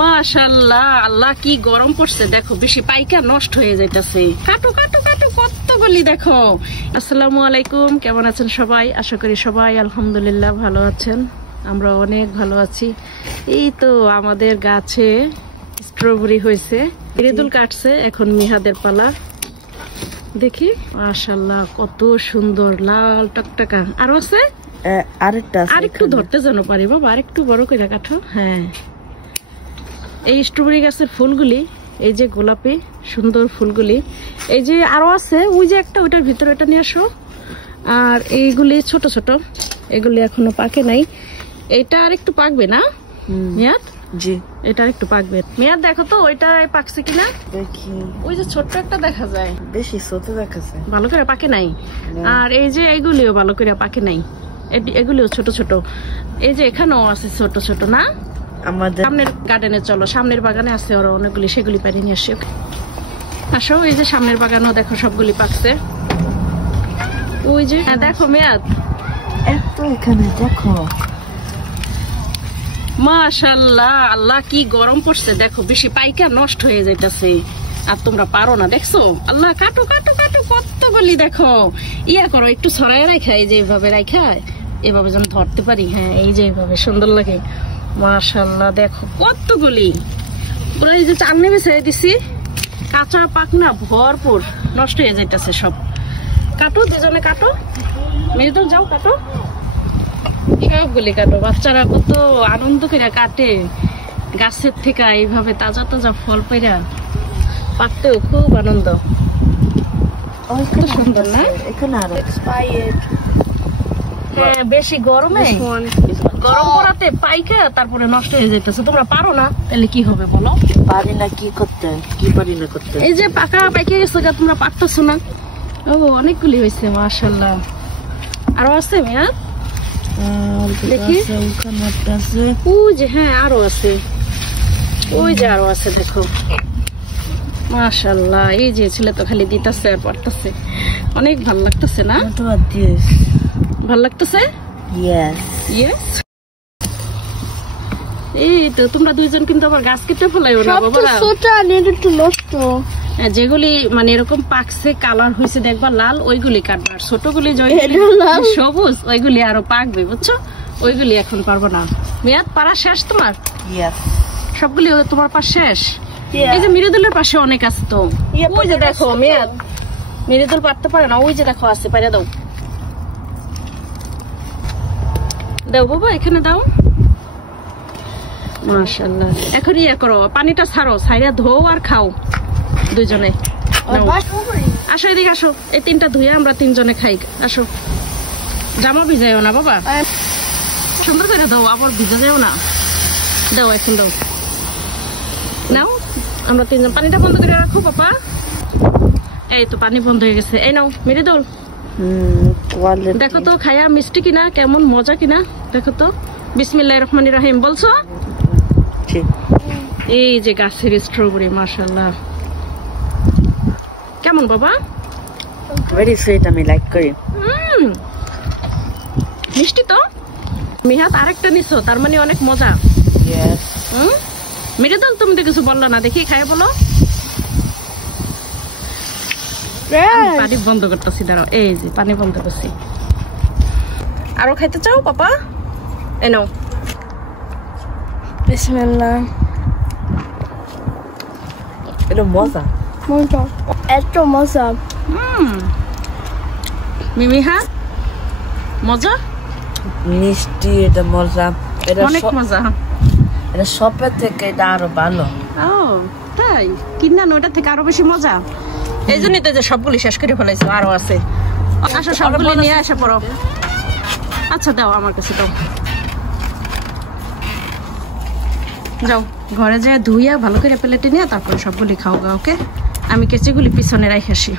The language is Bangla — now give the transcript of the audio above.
মাশাআল্লাহ, আল্লাহ কি গরম পড়ছে দেখো, বেশি পাইকা নষ্ট হয়ে যাইতেছে। কাটো কাটো কাটো কতগুলি দেখো। আসসালামু আলাইকুম, কেমন আছেন সবাই? আশা করি সবাই আলহামদুলিল্লাহ ভালো আছেন। আমরা অনেক ভালো আছি। এই তো আমাদের গাছে স্ট্রবেরি হয়েছে, রেদুল কাটছে, এখন মিহাদের পালা। দেখি মাশাআল্লাহ কত সুন্দর লাল টকটকা। আরো আছে, আরেকটু ধরতে যেন পারি বাবা, আরেকটু বড় করে কাটো। হ্যাঁ, এই স্ট্রবেরি গাছের ফুলগুলি এই যে গোলাপি সুন্দর ফুলগুলি, এই যে আরো আছে ওই যে একটা, ওইটার ভিতরে ওইটা নিয়ে আসো। আর এইগুলি ছোট ছোট, এগুলি এখনো পাকে নাই। এইটা আর একটু পাকবে না মিয়াদ? জি, এটা আর একটু পাকবে। মিয়াদ দেখো তো ওইটা পাকছে কিনা দেখি। ওই যে ছোট্ট একটা দেখা যায়, বেশি ছোট দেখা যায়, ভালো করে পাকে নাই। আর এই যে এইগুলিও ভালো করে পাকে নাই, এগুলিও ছোট ছোট। এই যে এখানেও আছে ছোট ছোট না? আমাদের সামনের গার্ডেনে চলো, সামনের বাগানে আছে ওরা অনেকগুলি, সেগুলি পারি নিয়ে আসি। আসো, এই যে সামনের বাগানেও দেখো সবগুলি পাকছে। ওই যে দেখো মেয়াদ, এত এখানে দেখো। মাশাআল্লাহ, আল্লাহ কি গরম পড়ছে দেখো, বেশি পাইকা নষ্ট হয়ে যাইতেছে। আর তোমরা পারো না দেখছো? আল্লাহ কাটো কাটো কাটো কতগুলি দেখো। ইয়া করো, একটু ছড়াই রাখা, এই যে এইভাবে রাখা, এভাবে যেন ধরতে পারি। হ্যাঁ, এই যে এইভাবে সুন্দর লাগে। মাশাআল্লাহ দেখো কতগুলি, পুরো এই যে চালনি বেছে দিছি, কাঁচা পাক না ভরপুর, নষ্ট হয়ে যাইতেছে সব। কাটো, দুজনে কাটো, মেয়েদের যাও কাটো, সবগুলি কাটো। বাচ্চারা কত আনন্দ করে কাটে গাছের থেকে এইভাবে তাজা তাজা ফল পেরা, পাকতেও খুব আনন্দ। সুন্দর না? এখানে আরো হ্যাঁ, বেশি গরমে গরম করাতে পাইকা তারপরে নষ্ট হয়ে যেতেছে। তোমরা পারো না, তাহলে কি হবে বলো? পারি না, কি করতে, কি পারি না করতে। এই যে পাকা পাইকে গেছে, তোমরা পারতেছো না। ও অনেকগুলি হয়েছে মাশাআল্লাহ। আরো আছে মিয়া? দেখি ওই যে, হ্যাঁ আরো আছে, ওই যে আরো আছে দেখো। মাশাআল্লাহ, এই যে ছেলে তো খালি দিতেছে আর পড়তেছে, অনেক ভালো লাগতেছে না? ভালো লাগতেছে। এই তো তোমরা দুইজন কিন্তু আবার গাছ কেটে ফেলাইও না বাবা। যেগুলি মানে এরকম পাকছে, কালার হয়েছে দেখবা লাল, ওইগুলি কাটবা। আর ছোটগুলি সবুজ, ওইগুলি আরো পাকবে বুঝছো, ওইগুলি এখন পারবো না। মেয়াদ পারা শেষ তোমার? সবগুলি তোমার পাশ শেষ? এই যে মিরিদুলের পাশে অনেক আছে তো, ওই যে দেখো মেয়াদ, মিরিদুল পারতে পারে না, ওই যে দেখো আছে, পারে দাও, দাও বাবা, এখানে দাও। মাশাআল্লাহ, এখন ইয়া করো, পানিটা ছাড়ো, ছাইরা ধোও আর খাও দুইজনে। আসো এদিকে আসো, এই তিনটা ধুয়ে আমরা তিনজনে খাই। আসো, জামা ভিজাইও না বাবা, সুন্দর করে দাও, আবার ভিজা যাও না। দাও এখন, দাও, নাও, আমরা তিনজন। পানিটা বন্ধ করে রাখো পাপা। এই তো পানি বন্ধ হয়ে গেছে। এই নাও মিরিদুল, দেখো তো খায়া মিষ্টি কিনা, কেমন মজা কিনা দেখো তো। বিসমিল্লাহির রহমানির রহিম বলছো? এই যে গাছের স্ট্রবেরি, মাশাআল্লাহ কেমন বাবা? ভেরি সুইট, আমি লাইক করি। মিষ্টি তো। মিহাত আরেকটা নিছো, তার মানে অনেক মজা। মিরিদুল তুমি তো কিছু বললো না, দেখি খাই বলো। পানি বন্ধ করতেছি, দাঁড়াও, এই যে পানি বন্ধ করছি। আরো খাইতে চাও পাপা? এই নাও। বিসমিল্লাহ। এটা মজা, এত মজা। মিমিহা মজা, মিষ্টি, এটা মজা, এটা অনেক মজা। এটা সবের থেকে এটা আরো ভালো। ও তাই? কিনা ওটা থেকে আরো বেশি মজা। এই জন্যই তো যে সবগুলি শেষ করে ফেলাইছো, আরো আছে। আসো সবগুলি নিয়ে আসা পড়ো। আচ্ছা দাও, আমার কাছে দাও, যাও ঘরে যায় ধুইয়া ভালো করে প্লেটে নিয়ে তারপরে সবগুলি খাও গা। ওকে, আমি কেঁচিগুলি পিছনে রাখি আসি।